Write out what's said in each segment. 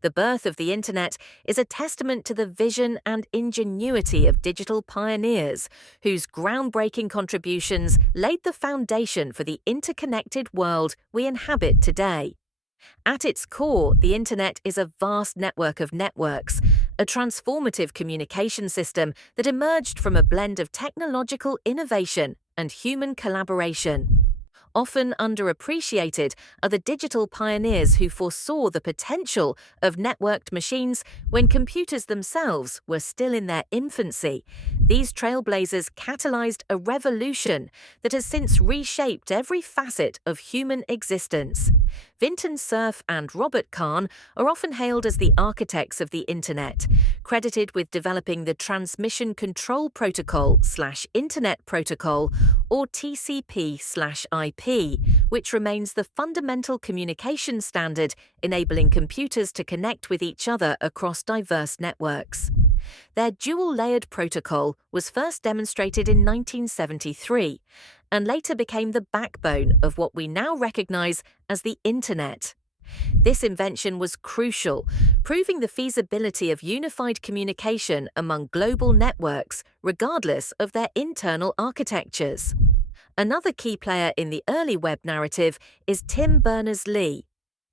The birth of the Internet is a testament to the vision and ingenuity of digital pioneers, whose groundbreaking contributions laid the foundation for the interconnected world we inhabit today. At its core, the Internet is a vast network of networks, a transformative communication system that emerged from a blend of technological innovation and human collaboration. Often underappreciated are the digital pioneers who foresaw the potential of networked machines when computers themselves were still in their infancy. These trailblazers catalyzed a revolution that has since reshaped every facet of human existence. Vinton Cerf and Robert Kahn are often hailed as the architects of the Internet, credited with developing the Transmission Control Protocol/Internet Protocol, or TCP/IP, which remains the fundamental communication standard enabling computers to connect with each other across diverse networks. Their dual-layered protocol was first demonstrated in 1973 and later became the backbone of what we now recognize as the Internet. This invention was crucial, proving the feasibility of unified communication among global networks regardless of their internal architectures. Another key player in the early web narrative is Tim Berners-Lee.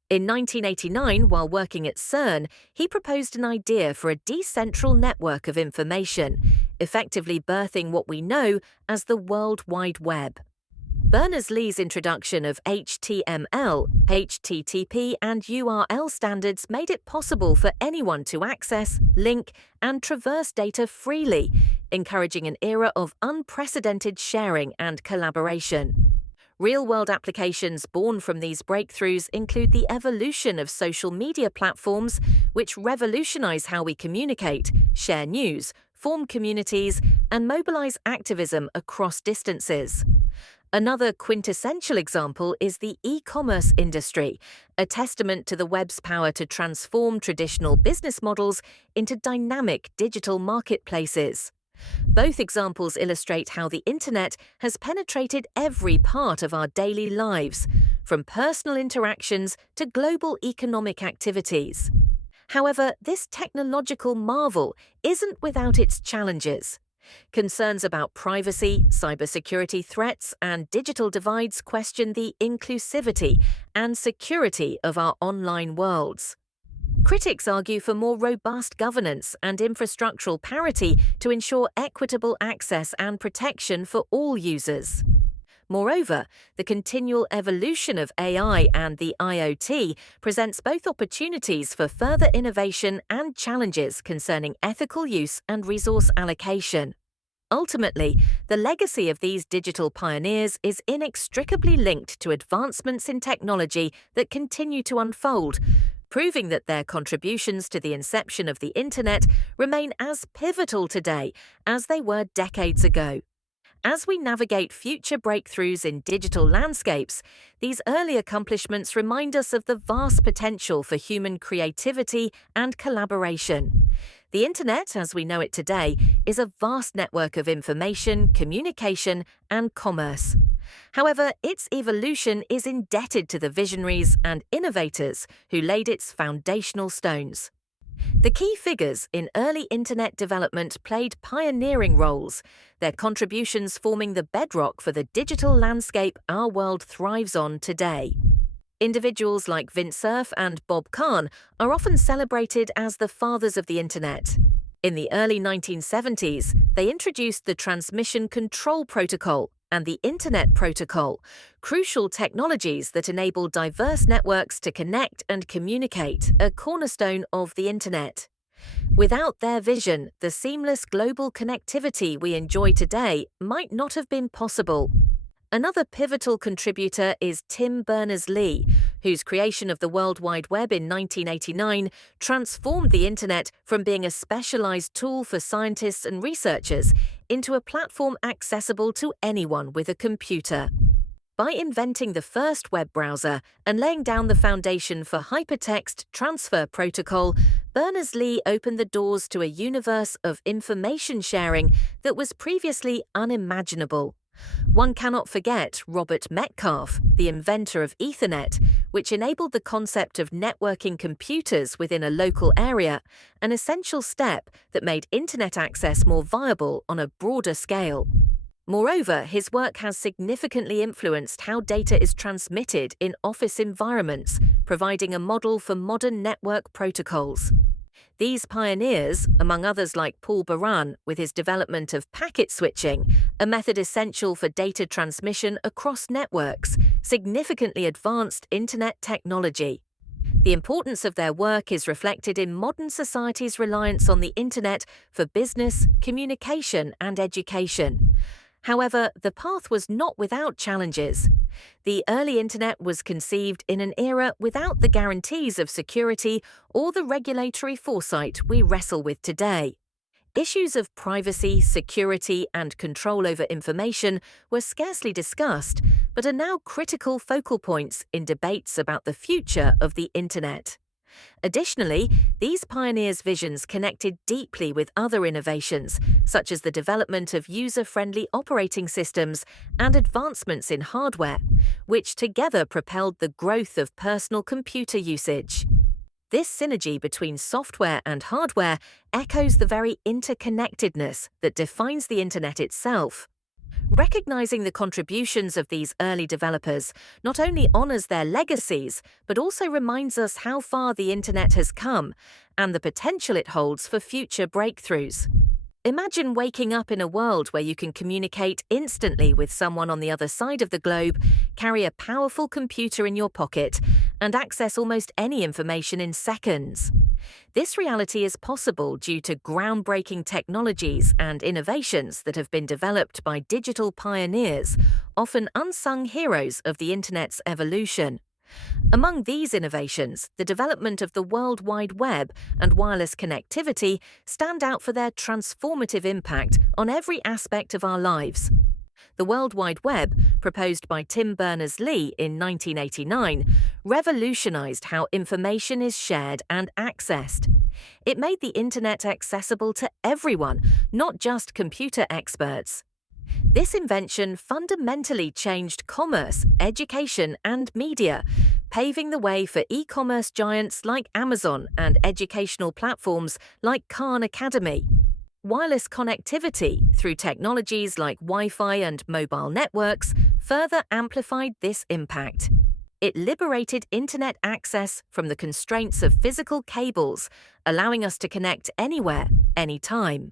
In 1989, while working at CERN, he proposed an idea for a decentral network of information, effectively birthing what we know as the World Wide Web. Berners-Lee's introduction of HTML, HTTP, and URL standards made it possible for anyone to access, link, and traverse data freely, encouraging an era of unprecedented sharing and collaboration. Real-world applications born from these breakthroughs include the evolution of social media platforms, which revolutionize how we communicate, share news, form communities, and mobilize activism across distances. Another quintessential example is the e-commerce industry, a testament to the web's power to transform traditional business models into dynamic digital marketplaces. Both examples illustrate how the Internet has penetrated every part of our daily lives, from personal interactions to global economic activities. However, this technological marvel isn't without its challenges. Concerns about privacy, cybersecurity threats, and digital divides question the inclusivity and security of our online worlds. Critics argue for more robust governance and infrastructural parity to ensure equitable access and protection for all users. Moreover, the continual evolution of AI and the IoT presents both opportunities for further innovation and challenges concerning ethical use and resource allocation. Ultimately, the legacy of these digital pioneers is inextricably linked to advancements in technology that continue to unfold, proving that their contributions to the inception of the Internet remain as pivotal today as they were decades ago. As we navigate future breakthroughs in digital landscapes, these early accomplishments remind us of the vast potential for human creativity and collaboration. The Internet, as we know it today, is a vast network of information, communication, and commerce. However, its evolution is indebted to the visionaries and innovators who laid its foundational stones. The key figures in early Internet development played pioneering roles, their contributions forming the bedrock for the digital landscape our world thrives on today. Individuals like Vint Cerf and Bob Kahn are often celebrated as the fathers of the Internet. In the early 1970s, they introduced the Transmission Control Protocol and the Internet Protocol, crucial technologies that enable diverse networks to connect and communicate, a cornerstone of the Internet. Without their vision, the seamless global connectivity we enjoy today might not have been possible. Another pivotal contributor is Tim Berners-Lee, whose creation of the World Wide Web in 1989 transformed the Internet from being a specialized tool for scientists and researchers into a platform accessible to anyone with a computer. By inventing the first web browser and laying down the foundation for hypertext transfer protocol, Berners-Lee opened the doors to a universe of information sharing that was previously unimaginable. One cannot forget Robert Metcalfe, the inventor of Ethernet, which enabled the concept of networking computers within a local area, an essential step that made internet access more viable on a broader scale. Moreover, his work has significantly influenced how data is transmitted in office environments, providing a model for modern network protocols. These pioneers, among others like Paul Baran with his development of packet switching, a method essential for data transmission across networks, significantly advanced internet technology. The importance of their work is reflected in modern society's reliance on the internet for business, communication, and education. However, the path was not without challenges. The early internet was conceived in an era without the guarantees of security or the regulatory foresight we wrestle with today. Issues of privacy, security, and control over information were scarcely discussed, but are now critical focal points in debates about the future of the internet. Additionally, these pioneers' visions connected deeply with other innovations, such as the development of user-friendly operating systems and advancements in hardware, which together propelled the growth of personal computer usage. This synergy between software and hardware echoes the very interconnectedness that defines the internet itself. Recognizing the contributions of these early developers not only honors their legacies, but also reminds us how far the internet has come and the potential it holds for future breakthroughs. Imagine waking up in a world where you can communicate instantly with someone on the other side of the globe, carry a powerful computer in your pocket, and access almost any information in seconds. This reality is possible due to groundbreaking technologies and innovations that have been developed by digital pioneers, often unsung heroes of the internet's evolution. Among these innovations, the development of the World Wide Web and wireless connectivity stand out for their transformative impact on every aspect of our lives. The World Wide Web, proposed by Tim Berners-Lee in 1989, revolutionized how information is shared and accessed. It made the internet accessible to everyone, not just computer experts. This invention fundamentally changed commerce, education, and media, paving the way for e-commerce giants like Amazon and educational platforms like Khan Academy. Wireless connectivity, through technologies like Wi-Fi and mobile networks, further amplified this impact. It liberated internet access from the constraints of physical cables, allowing us to connect anywhere, anytime.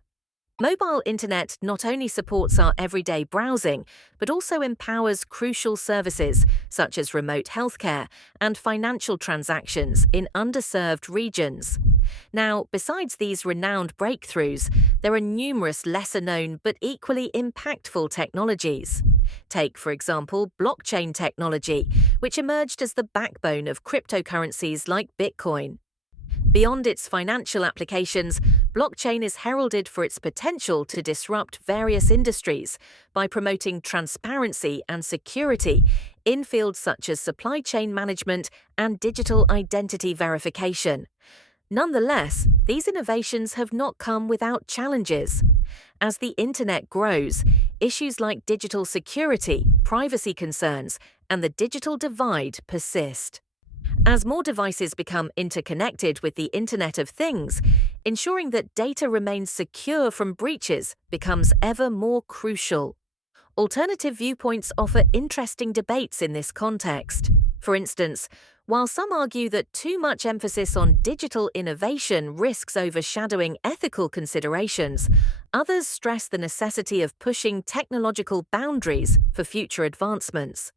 Mobile internet not only supports our everyday browsing, but also empowers crucial services such as remote healthcare and financial transactions in underserved regions. Now, besides these renowned breakthroughs, there are numerous lesser-known but equally impactful technologies. Take, for example, blockchain technology, which emerged as the backbone of cryptocurrencies like Bitcoin. Beyond its financial applications, blockchain is heralded for its potential to disrupt various industries by promoting transparency and security in fields such as supply chain management and digital identity verification. Nonetheless, these innovations have not come without challenges. As the internet grows, issues like digital security, privacy concerns, and the digital divide persist. As more devices become interconnected with the Internet of Things, ensuring that data remains secure from breaches becomes ever more crucial. Alternative viewpoints offer interesting debates in this context. For instance, while some argue that too much emphasis on digital innovation risks overshadowing ethical considerations, others stress the necessity of pushing technological boundaries for future advancements.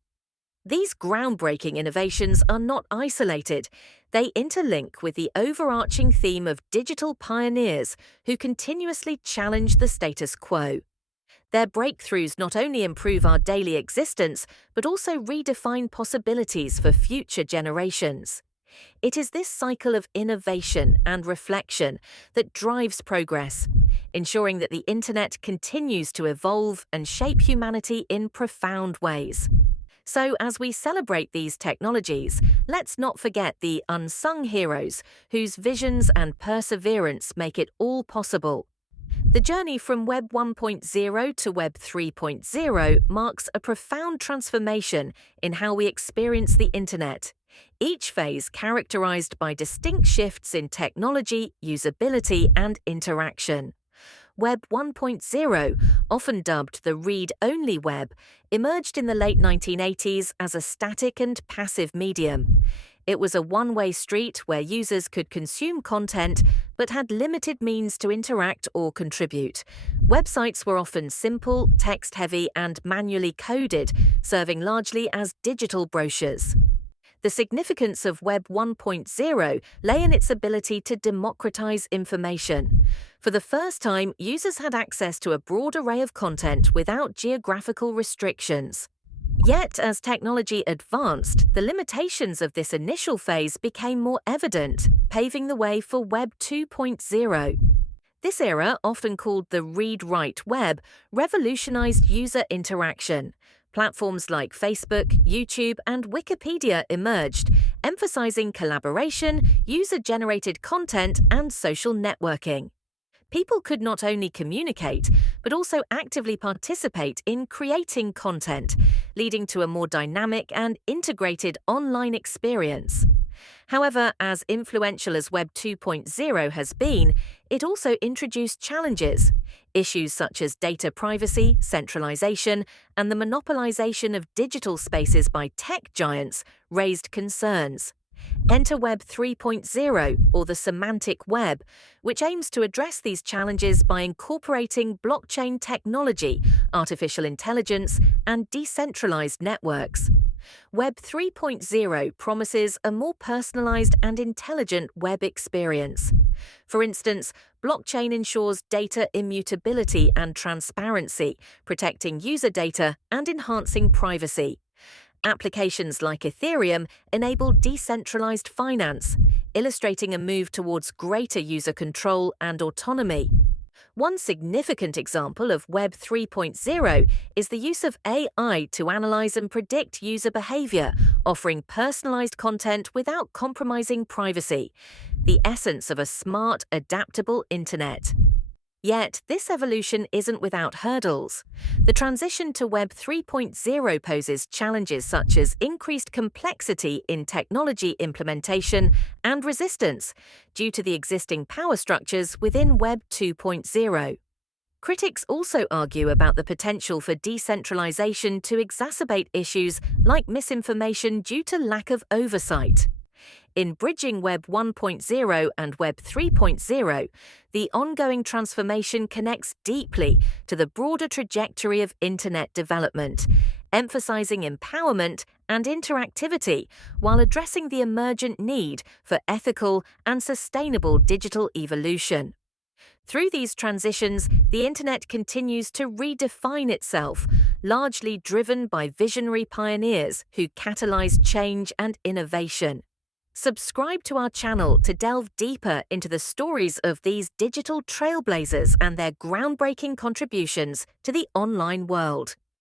These groundbreaking innovations are not isolated. They interlink with the overarching theme of digital pioneers who continuously challenge the status quo. Their breakthroughs not only improve our daily existence, but also redefine possibilities for future generations. It is this cycle of innovation and reflection that drives progress, ensuring that the internet continues to evolve and shape humanity in profound ways. So, as we celebrate these technologies, let's not forget the unsung heroes whose visions and perseverance make it all possible. The journey from Web 1.0 to Web 3.0 marks a profound transformation in how we experience the Internet. Each phase characterized by distinct shifts in technology, usability, and interaction. Web 1.0, often dubbed the read-only web, emerged in the late 1980s as a static and passive medium. It was a one-way street where users could consume content but had limited means to interact or contribute. Websites were often simple, text-heavy, and manually coded, serving largely as digital brochures. The significance of Web 1.0 lay in its ability to democratize information. For the first time, users had access to a broad array of content without geographical restrictions. Yet, as technology advanced, the limitations of this initial phase became more evident, paving the way for Web 2.0. This era, often called the read-write web, revolutionized user interaction. Platforms like Facebook, YouTube, and Wikipedia emerged, emphasizing collaboration, user-generated content, and social networking. People could not only communicate, but also actively participate in creating content, leading to a more dynamic and integrated online experience. However, as influential as Web 2.0 has been, it also introduced challenges. Issues such as data privacy, centralization, and the monopolization of digital spaces by tech giants raised concerns. Enter Web 3.0, or the semantic web, which aims to address these challenges by incorporating blockchain technology, artificial intelligence, and decentralized networks. Web 3.0 promises a more personalized and intelligent web experience. For instance, blockchain ensures data immutability and transparency, protecting user data and enhancing privacy. Applications like Ethereum enable decentralized finance, illustrating a move towards greater user control and autonomy. One significant example of Web 3.0 is the use of AI to analyze and predict user behavior, offering personalized content without compromising privacy, the essence of a smart, adaptable internet. Yet, this evolution isn't without hurdles. The transition to Web 3.0 poses challenges such as increased complexity in technology implementation and resistance due to the existing power structures within Web 2.0. Critics also argue about the potential for decentralization to exacerbate issues like misinformation due to lack of oversight. In bridging Web 1.0 and Web 3.0, the ongoing transformation connects deeply to the broader trajectory of Internet development, emphasizing empowerment and interactivity while addressing the emergent need for ethical and sustainable digital evolution. Through these transitions, the Internet continues to redefine itself, largely driven by visionary pioneers who catalyzed change and innovation. Subscribe to our channel to delve deeper into the stories of these digital trailblazers and their groundbreaking contributions to the online world.